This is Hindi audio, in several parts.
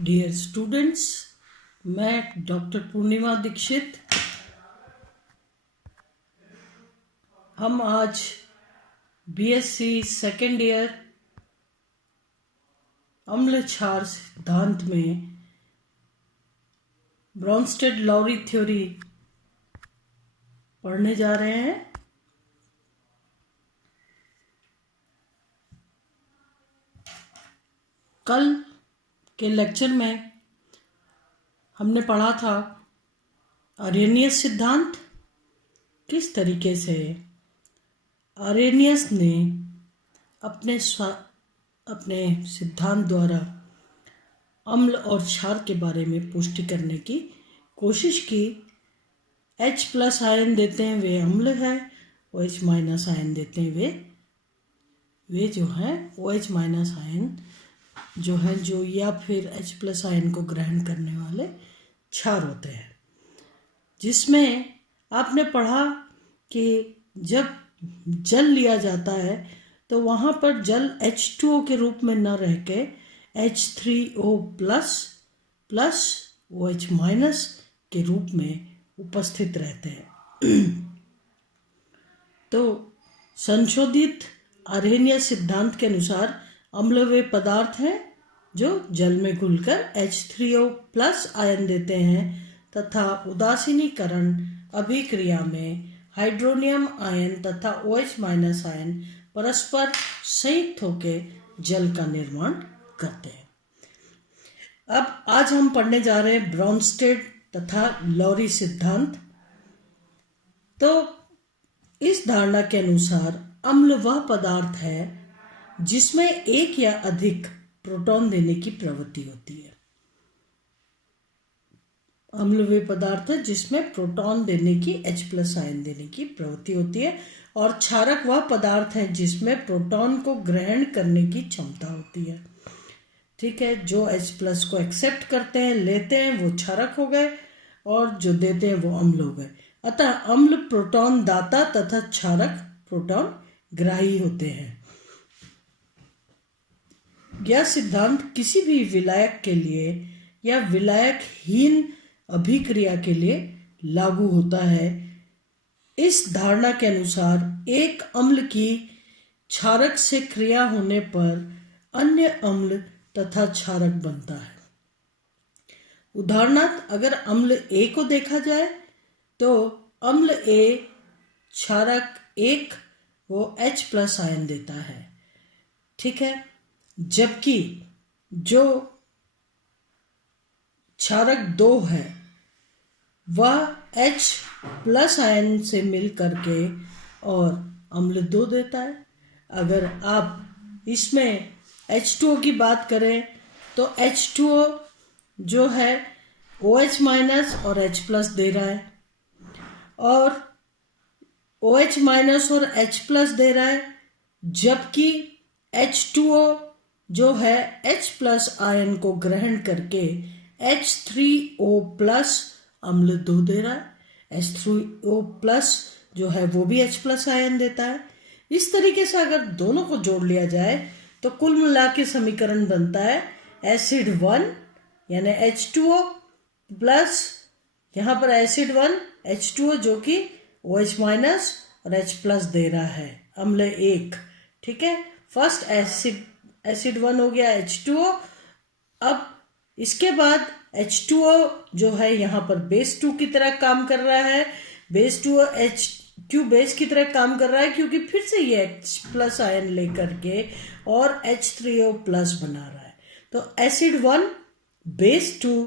डियर स्टूडेंट्स, मैं डॉक्टर पूर्णिमा दीक्षित। हम आज बीएससी सेकेंड ईयर अम्ल क्षार सिद्धांत में ब्रॉन्स्टेड-लॉरी थ्योरी पढ़ने जा रहे हैं। कल के लेक्चर में हमने पढ़ा था आरेनियस सिद्धांत। किस तरीके से आरेनियस ने अपने सिद्धांत द्वारा अम्ल और क्षार के बारे में पुष्टि करने की कोशिश की। H+ आयन देते हैं वे अम्ल है, OH- आयन देते हैं वे जो हैं OH- आयन जो है जो या फिर H+ आयन को ग्रहण करने वाले क्षार होते हैं। जिसमें आपने पढ़ा कि जब जल लिया जाता है तो वहाँ पर जल H2O के रूप में न रह के H3O प्लस OH- के रूप में उपस्थित रहते हैं। तो संशोधित आरेनियस सिद्धांत के अनुसार अम्ल वे पदार्थ हैं जो जल में घुलकर H3O+ आयन देते हैं तथा उदासीनीकरण अभिक्रिया में हाइड्रोनियम आयन तथा OH- आयन परस्पर संयुक्त होकर जल का निर्माण करते हैं। अब आज हम पढ़ने जा रहे हैं ब्रॉन्स्टेड तथा लॉरी सिद्धांत। तो इस धारणा के अनुसार अम्ल वह पदार्थ है जिसमें एक या अधिक प्रोटॉन देने की प्रवृत्ति होती है। अम्ल वे पदार्थ है जिसमें प्रोटॉन देने की H+ आयन देने की प्रवृत्ति होती है, और क्षारक वह पदार्थ है जिसमें प्रोटॉन को ग्रहण करने की क्षमता होती है। ठीक है, जो H+ को एक्सेप्ट करते हैं, लेते हैं, वो क्षारक हो गए, और जो देते हैं वो अम्ल हो गए। अतः अम्ल प्रोटॉन दाता तथा क्षारक प्रोटॉन ग्राही होते हैं। यह सिद्धांत किसी भी विलायक के लिए या विलायकहीन अभिक्रिया के लिए लागू होता है। इस धारणा के अनुसार एक अम्ल की क्षारक से क्रिया होने पर अन्य अम्ल तथा क्षारक बनता है। उदाहरणार्थ, अगर अम्ल A को देखा जाए तो अम्ल A क्षारक 1 वो H+ आयन देता है। ठीक है, जबकि जो क्षारक 2 है वह H+ आयन से मिल करके और अम्ल 2 देता है। अगर आप इसमें H2O की बात करें तो H2O जो है OH- और H+ दे रहा है, और OH- और H+ दे रहा है, जबकि H2O जो है H+ आयन को ग्रहण करके H3O+ अम्ल 2 दे रहा है। H3O+ जो है वो भी H+ आयन देता है। इस तरीके से अगर दोनों को जोड़ लिया जाए तो कुल मिला के समीकरण बनता है एसिड 1 यानी H2O प्लस यहाँ पर एसिड 1 H2O जो कि OH- और H+ दे रहा है, अम्ल 1। ठीक है, फर्स्ट एसिड 1 हो गया H2O। अब इसके बाद H2O जो है यहाँ पर बेस 2 की तरह काम कर रहा है। बेस 2 H2 बेस की तरह काम कर रहा है क्योंकि फिर से ये H+ आयन लेकर के और H3O+ बना रहा है। तो एसिड 1 बेस 2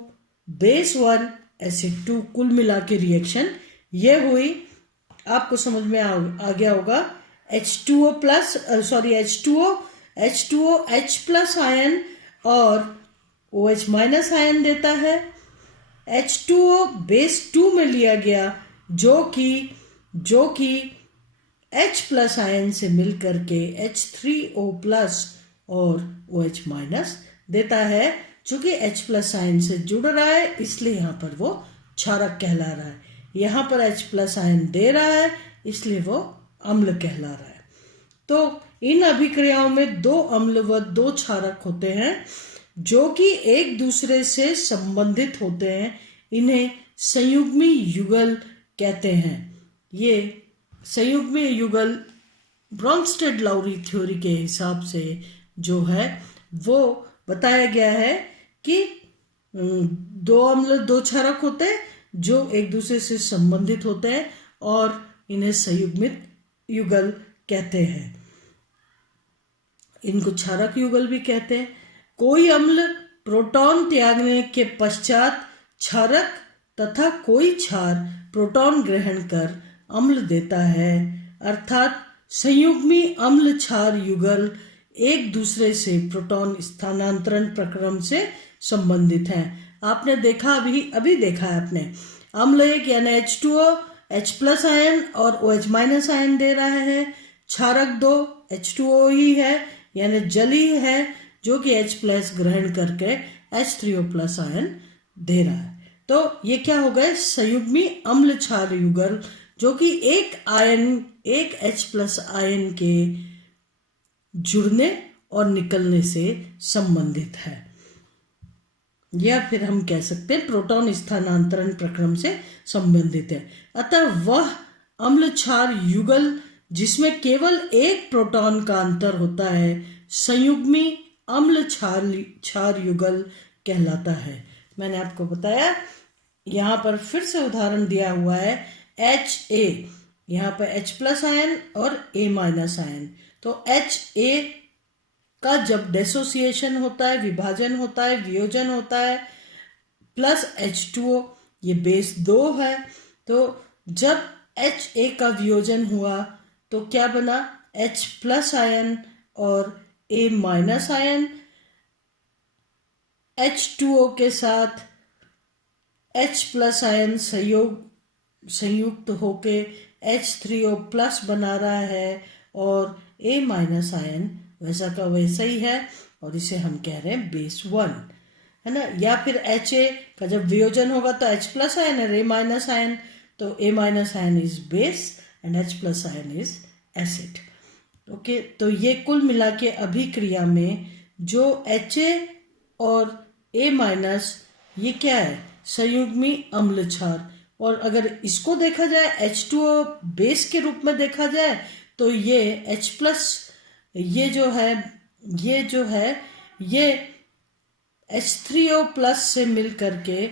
बेस 1 एसिड 2 कुल मिला के रिएक्शन ये हुई। आपको समझ में आ गया होगा। H2O H+ आयन और OH- आयन देता है। H2O बेस 2 में लिया गया जो कि H+ आयन से मिल करके H3O+ और OH- देता है। चूंकि H+ आयन से जुड़ रहा है इसलिए यहाँ पर वो क्षारक कहला रहा है। यहाँ पर H+ आयन दे रहा है इसलिए वो अम्ल कहला रहा है। तो इन अभिक्रियाओं में 2 अम्ल व 2 क्षारक होते हैं। जो कि एक दूसरे से संबंधित होते हैं, इन्हें संयुग्मी युगल कहते हैं। ये संयुग्मी युगल ब्रोंस्टेड लाउरी थ्योरी के हिसाब से जो है वो बताया गया है कि दो अम्ल दो क्षारक होते हैं जो एक दूसरे से संबंधित होते हैं और इन्हें संयुग्मित युगल कहते हैं। इनको क्षारक युगल भी कहते हैं। कोई अम्ल प्रोटॉन त्यागने के पश्चात क्षारक तथा कोई क्षार प्रोटॉन ग्रहण कर अम्ल देता है, अर्थात संयुग्मी अम्ल क्षार युगल एक दूसरे से प्रोटॉन स्थानांतरण प्रक्रम से संबंधित हैं। आपने देखा, अभी देखा है आपने, अम्ल एक यानी H2O H+ आयन और OH- आयन दे रहा है। क्षारक 2 H2O ही है यानी जल ही है जो कि H+ ग्रहण करके H3O+ आयन दे रहा है। तो ये क्या हो गए, संयुग्मी अम्ल क्षार युगल जो कि एक आयन एक H+ आयन के जुड़ने और निकलने से संबंधित है, या फिर हम कह सकते हैं प्रोटॉन स्थानांतरण प्रक्रम से संबंधित है। अतः वह अम्ल क्षार युगल जिसमें केवल एक प्रोटॉन का अंतर होता है संयुग्मी अम्ल क्षार युगल कहलाता है। मैंने आपको बताया, यहाँ पर फिर से उदाहरण दिया हुआ है Ha, यहाँ पर H+ आयन और A- आयन। तो Ha का जब डेसोसिएशन होता है, विभाजन होता है, वियोजन होता है, प्लस H2O, ये बेस 2 है। तो जब Ha का वियोजन हुआ तो क्या बना, H+ आयन और A- आयन H2O के साथ H+ आयन संयुक्त होके H3O+ बना रहा है और A- आयन वैसा का वैसा ही है और इसे हम कह रहे हैं बेस 1, है ना। या फिर Ha का जब वियोजन होगा तो H+ आयन और A- आयन, तो A- ion is base and H+ ion is acid. Okay, तो ये कुल मिला के अभिक्रिया में जो Ha और A- ये क्या है, संयुग्मी अम्ल क्षार। और अगर इसको देखा जाए H2O बेस के रूप में देखा जाए तो ये H+, ये जो है ये H3O+ से मिल करके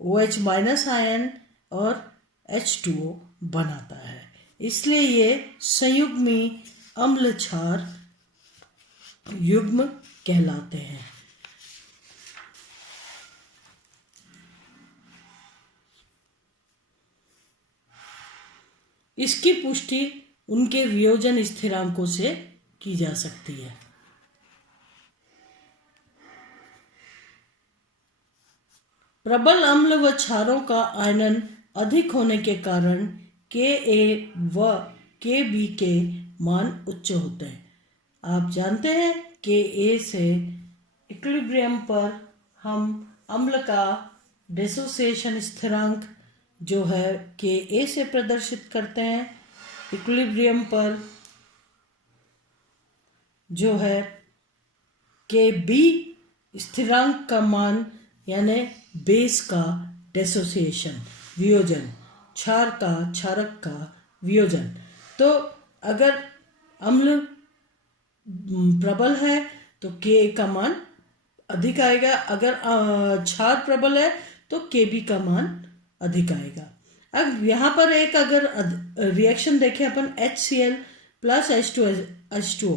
OH- आयन और H2O बनाता है, इसलिए ये संयुग्मी अम्ल क्षार युग्म कहलाते हैं। इसकी पुष्टि उनके वियोजन स्थिरांकों से की जा सकती है। प्रबल अम्ल व क्षारों का आयनन अधिक होने के कारण Ka व Kb के मान उच्च होते हैं। आप जानते हैं Ka से इक्विलिब्रियम पर हम अम्ल का डिसोसिएशन स्थिरांक जो है Ka से प्रदर्शित करते हैं। इक्विलिब्रियम पर जो है Kb स्थिरांक का मान यानी बेस का डिसोसिएशन वियोजन, क्षारक का वियोजन। तो अगर अम्ल प्रबल है तो Ka का मान अधिक आएगा, अगर क्षार प्रबल है तो Kb का मान अधिक आएगा। अब यहाँ पर एक अगर रिएक्शन देखें अपन HCl प्लस H2O,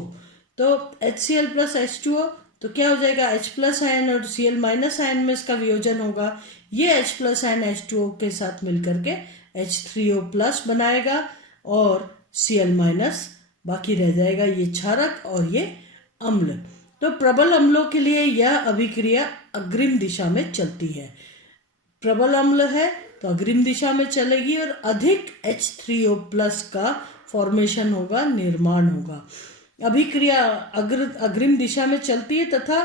तो HCl प्लस H2O तो क्या हो जाएगा, H+ आयन और Cl- आयन में इसका वियोजन होगा। ये H+ आयन H2O के साथ मिलकर के H3O+ बनाएगा और Cl- बाकी रह जाएगा, ये क्षारक और ये अम्ल। तो प्रबल अम्लों के लिए यह अभिक्रिया अग्रिम दिशा में चलती है। प्रबल अम्ल है तो अग्रिम दिशा में चलेगी और अधिक H3O+ का फॉर्मेशन होगा, निर्माण होगा। अभिक्रिया अग्रिम दिशा में चलती है तथा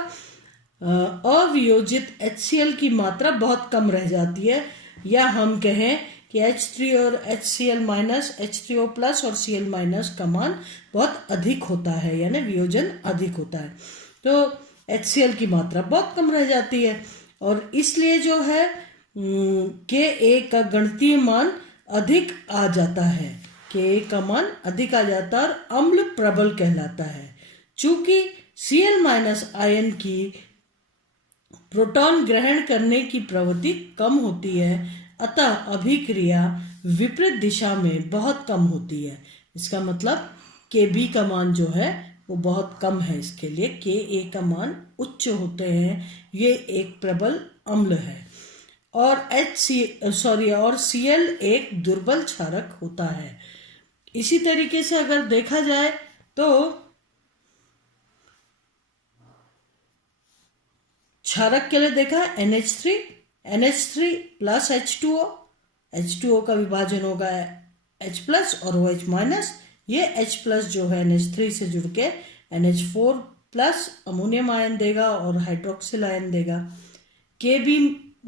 अवियोजित HCl की मात्रा बहुत कम रह जाती है, या हम कहें कि H3 और HCl- H3O+ और Cl- का मान बहुत अधिक होता है, यानी वियोजन अधिक होता है। तो HCl की मात्रा बहुत कम रह जाती है और इसलिए जो है Ka का गणितीय मान अधिक आ जाता है, Ka का मान अधिक आ जाता है और अम्ल प्रबल कहलाता है। चूंकि Cl माइनस आयन की प्रोटॉन ग्रहण करने की प्रवृत्ति कम होती है, अतः अभिक्रिया विपरीत दिशा में बहुत कम होती है। इसका मतलब Kb का मान जो है वो बहुत कम है, इसके लिए Ka का मान उच्च होते हैं। ये एक प्रबल अम्ल है और और Cl एक दुर्बल क्षारक होता है। इसी तरीके से अगर देखा जाए तो क्षारक के लिए देखा NH3 प्लस H2O का विभाजन होगा H प्लस और OH माइनस। ये H प्लस जो है NH3 से जुड़ के NH4 प्लस अमोनियम आयन देगा और हाइड्रोक्सिल आयन देगा। Kb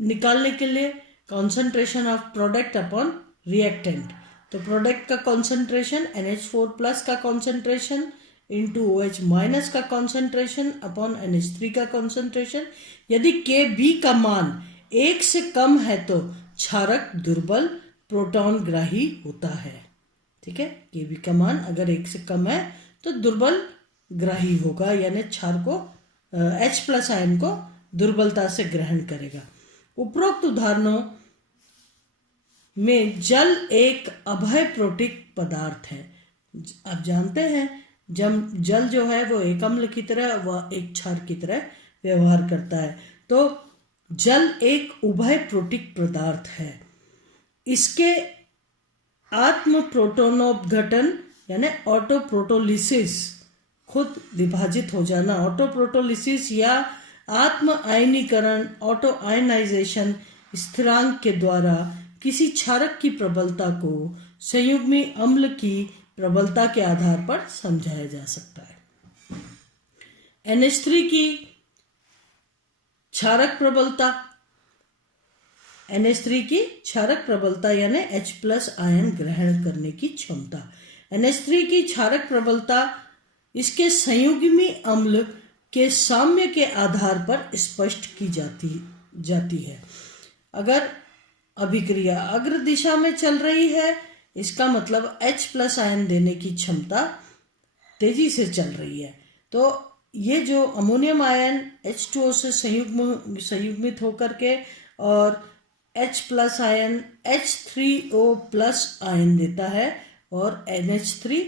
निकालने के लिए concentration of product upon reactant, तो प्रोडक्ट का कॉन्सेंट्रेशन NH4 प्लस का कॉन्सेंट्रेशन इंटू OH माइनस का कॉन्सेंट्रेशन अपॉन NH3 का कॉन्सेंट्रेशन। यदि Kb का मान 1 से कम है तो क्षारक दुर्बल प्रोटॉन ग्राही होता है। ठीक है, Kb का मान अगर 1 से कम है तो दुर्बल ग्राही होगा, यानी क्षार को H प्लस आयन को दुर्बलता से ग्रहण करेगा। उपरोक्त उदाहरणों में जल एक अभय प्रोटिक पदार्थ है। आप जानते हैं जब जल जो है वो एक अम्ल की तरह व एक क्षार की तरह व्यवहार करता है, तो जल एक उभय प्रोटिक पदार्थ है। इसके आत्म प्रोटोनोपघटन यानी ऑटोप्रोटोलिसिस, खुद विभाजित हो जाना, ऑटोप्रोटोलिसिस या आत्म आयनीकरण ऑटो आयनाइजेशन स्थिरांक के द्वारा किसी क्षारक की प्रबलता को संयुग्मी अम्ल की प्रबलता के आधार पर समझाया जा सकता है। NH3 की क्षारक प्रबलता, NH3 की क्षारक प्रबलता यानी H प्लस आयन ग्रहण करने की क्षमता। NH3 की क्षारक प्रबलता इसके संयुग्मी अम्ल के साम्य के आधार पर स्पष्ट की जाती है। अगर अभिक्रिया अग्र दिशा में चल रही है, इसका मतलब H प्लस आयन देने की क्षमता तेजी से चल रही है, तो ये जो अमोनियम आयन H2O से संयुग्मित होकर के और H plus ion H3O plus ion देता है और NH3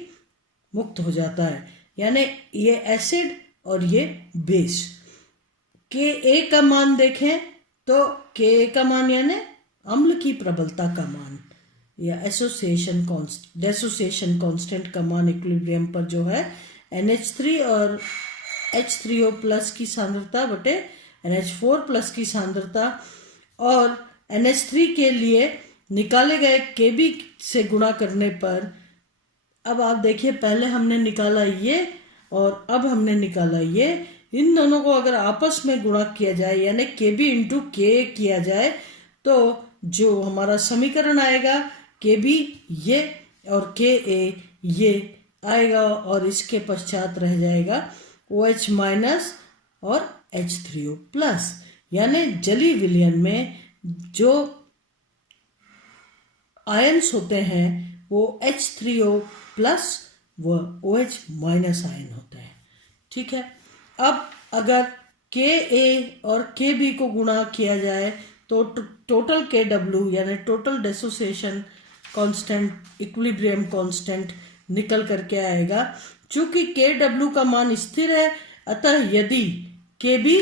मुक्त हो जाता है, यानी ये एसिड और ये बेस। Ka का मान देखें तो Ka का मान यानी अम्ल की प्रबलता का मान या डेसोसिएशन कांस्टेंट का मान इक्विलिब्रियम पर जो है NH3 और H3O प्लस की सांद्रता बटे NH4 प्लस की सांद्रता और NH3 के लिए निकाले गए Kb से गुणा करने पर, अब आप देखिए पहले हमने निकाला ये और अब हमने निकाला ये, इन दोनों को अगर आपस में गुणा किया जाए यानी Kb इंटू Ka किया जाए तो जो हमारा समीकरण आएगा Kb ये और Ka ये आएगा और इसके पश्चात रह जाएगा OH माइनस और H3O प्लस, यानी जलीय विलयन में जो आयन्स होते हैं वो H3O प्लस व OH माइनस आयन होते हैं। ठीक है, अब अगर Ka और Kb को गुणा किया जाए तो टोटल Kw यानी टोटल डेसोसिएशन कांस्टेंट इक्विलिब्रियम कांस्टेंट निकल करके आएगा। चूंकि Kw का मान स्थिर है, अतः यदि Kb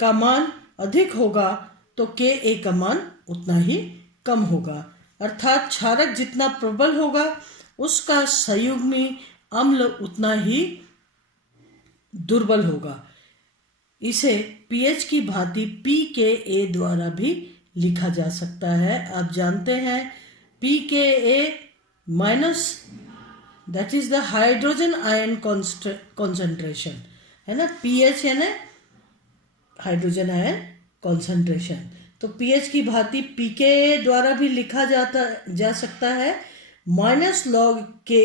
का मान अधिक होगा तो Ka का मान उतना ही कम होगा, अर्थात क्षारक जितना प्रबल होगा उसका संयुग्मी अम्ल उतना ही दुर्बल होगा। इसे pH की भांति pKa द्वारा भी लिखा जा सकता है। आप जानते हैं pKa minus that is the hydrogen ion concentration है ना, pH यानी हाइड्रोजन आयन कॉन्सेंट्रेशन, तो pH की भांति pKa द्वारा भी लिखा जा सकता है। माइनस लॉग Ka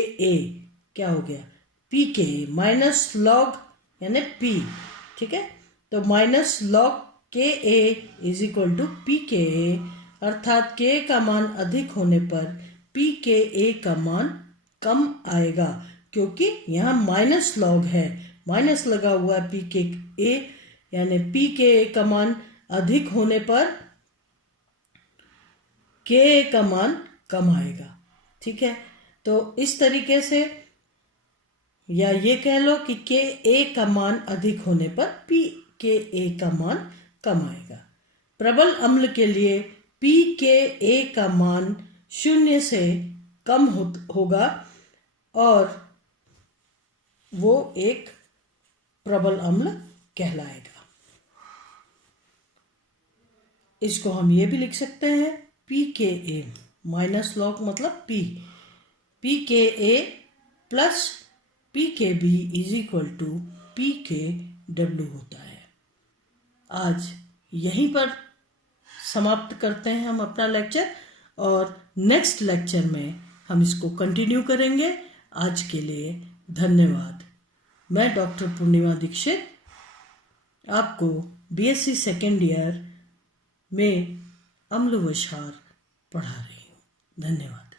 क्या हो गया, pKa माइनस लॉग यानी p ठीक है। तो माइनस लॉग के ए is equal to p K ए, अर्थात के का मान अधिक होने पर पी के ए का मान कम आएगा, क्योंकि यहाँ माइनस लॉग है, माइनस लगा हुआ है पी के ए, यानी पी के ए का मान अधिक होने पर के ए का मान कम आएगा। ठीक है, तो इस तरीके से, या ये कह लो कि के ए का मान अधिक होने पर पी के ए का मान कम आएगा। प्रबल अम्ल के लिए पी के ए का मान 0 से कम होगा और वो एक प्रबल अम्ल कहलाएगा। इसको हम ये भी लिख सकते हैं p K a minus log मतलब p K a plus p K b is equal to p K डब्ल्यू होता है। आज यहीं पर समाप्त करते हैं हम अपना लेक्चर, और नेक्स्ट लेक्चर में हम इसको कंटिन्यू करेंगे। आज के लिए धन्यवाद। मैं डॉक्टर पूर्णिमा दीक्षित आपको बीएससी सेकेंड ईयर में अम्ल व क्षार पढ़ा रही हूँ। धन्यवाद।